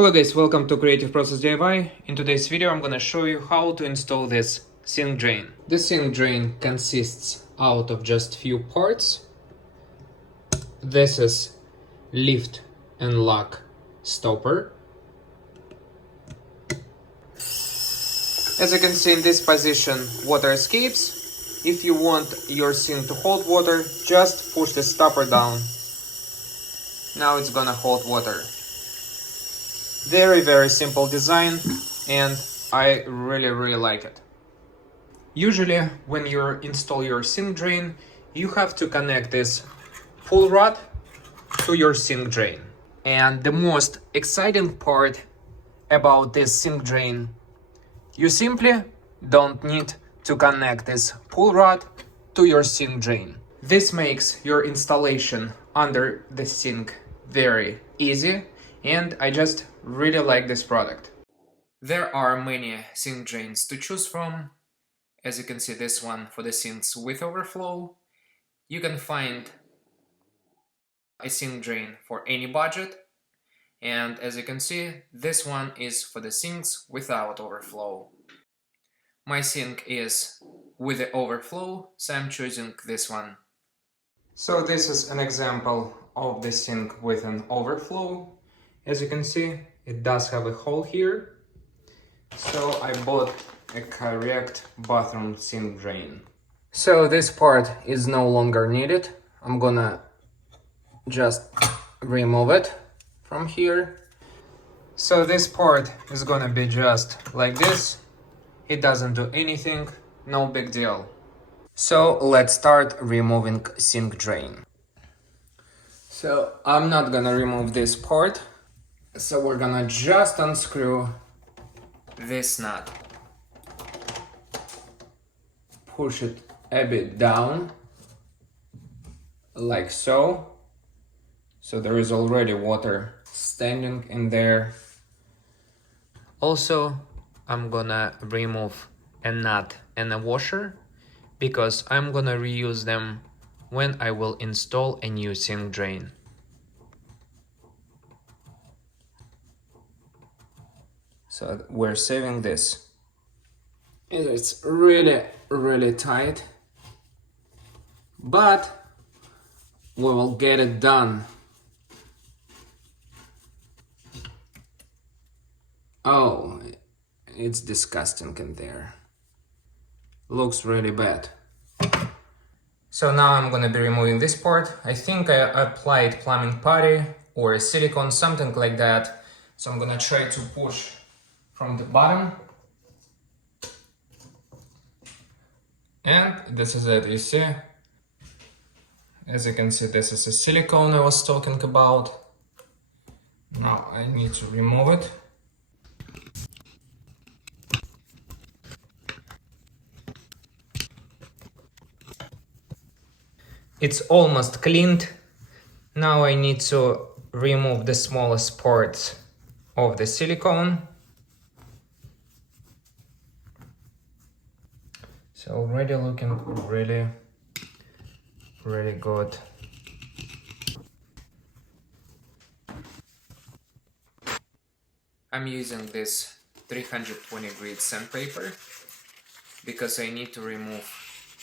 Hello guys, welcome to Creative Process DIY. In today's video I'm gonna show you how to install this sink drain. This sink drain consists out of just few parts. This is lift and lock stopper. As you can see, in this position water escapes. If you want your sink to hold water, just push the stopper down. Now it's gonna hold water. Very simple design, and I really like it. Usually when you install your sink drain, you have to connect this pull rod to your sink drain. And the most exciting part about this sink drain, you simply don't need to connect this pull rod to your sink drain. This makes your installation under the sink very easy, and I just really like this product. There are many sink drains to choose from. As you can see, this one for the sinks with overflow. You can find a sink drain for any budget. And as you can see, this one is for the sinks without overflow. My sink is with the overflow, so I'm choosing this one. So this is an example of the sink with an overflow. As you can see, it does have a hole here. So I bought a correct bathroom sink drain. So this part is no longer needed. I'm gonna just remove it from here. So this part is gonna be just like this. It doesn't do anything, no big deal. So let's start removing sink drain. So I'm not gonna remove this part. So we're gonna just unscrew this nut. Push it a bit down, like so. So there is already water standing in there. Also, I'm gonna remove a nut and a washer because I'm gonna reuse them when I will install a new sink drain. So we're saving this. It's really tight, but we will get it done. Oh, it's disgusting in there. Looks really bad. So now I'm gonna be removing this part. I think I applied plumbing putty or a silicone, something like that. So I'm gonna try to push from the bottom. And this is it, you see? As you can see, this is a silicone I was talking about. Now I need to remove it. It's almost cleaned. Now I need to remove the smallest parts of the silicone. So already looking really good. I'm using this 320 grit sandpaper because I need to remove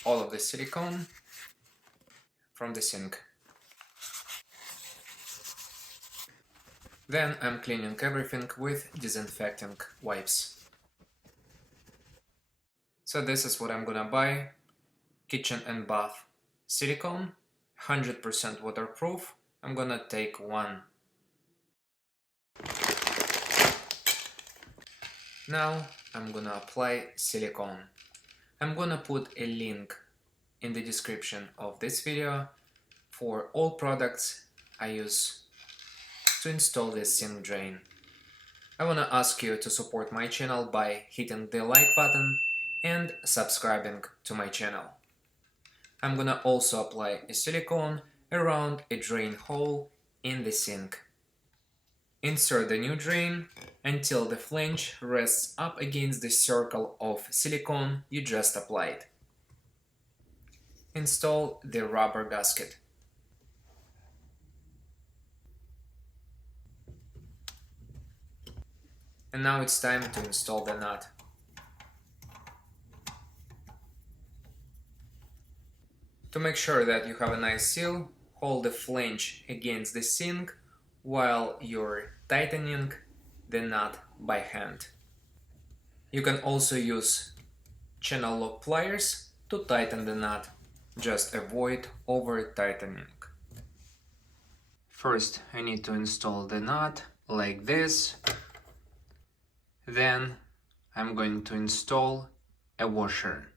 all of the silicone from the sink. Then I'm cleaning everything with disinfecting wipes. So this is what I'm gonna buy. Kitchen and bath silicone, 100% waterproof. I'm gonna take one. Now I'm gonna apply silicone. I'm gonna put a link in the description of this video for all products I use to install this sink drain. I wanna ask you to support my channel by hitting the like button and subscribing to my channel. I'm gonna also apply a silicone around a drain hole in the sink. Insert the new drain until the flange rests up against the circle of silicone you just applied. Install the rubber gasket. And now it's time to install the nut. To make sure that you have a nice seal, hold the flange against the sink while you're tightening the nut by hand. You can also use channel lock pliers to tighten the nut. Just avoid over tightening. First, I need to install the nut like this. Then I'm going to install a washer.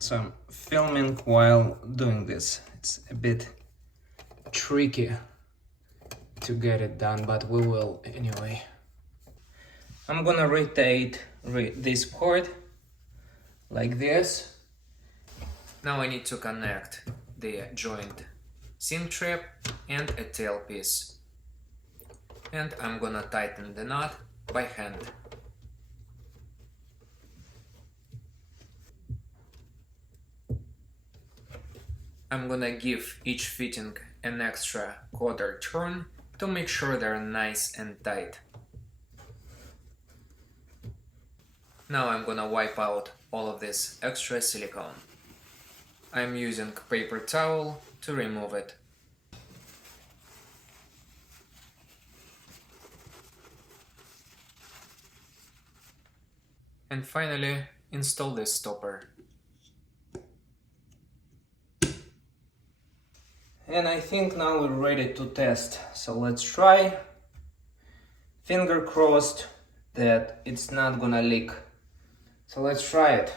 So I'm filming while doing this. It's a bit tricky to get it done, but we will anyway. I'm gonna rotate this part like this. Now I need to connect the joint sink trap and a tailpiece. And I'm gonna tighten the nut by hand. I'm gonna give each fitting an extra quarter turn to make sure they're nice and tight. Now I'm gonna wipe out all of this extra silicone. I'm using paper towel to remove it. And finally, install this stopper. And I think now we're ready to test. So let's try. Finger crossed that it's not gonna leak. So let's try it.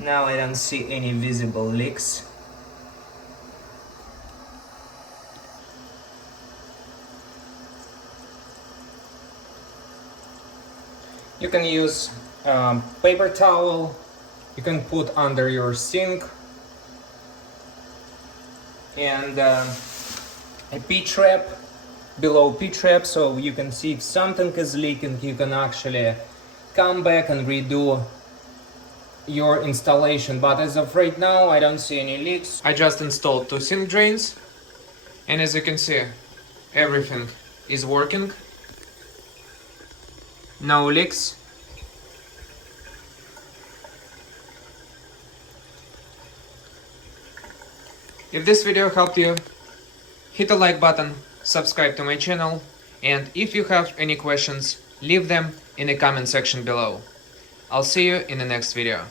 Now I don't see any visible leaks. You can use paper towel, you can put under your sink, and a P-trap, below P-trap, so you can see if something is leaking, you can actually come back and redo your installation. But as of right now, I don't see any leaks. I just installed 2 sink drains, and as you can see, everything is working. No leaks. If this video helped you, hit the like button, subscribe to my channel, and if you have any questions, leave them in the comment section below. I'll see you in the next video.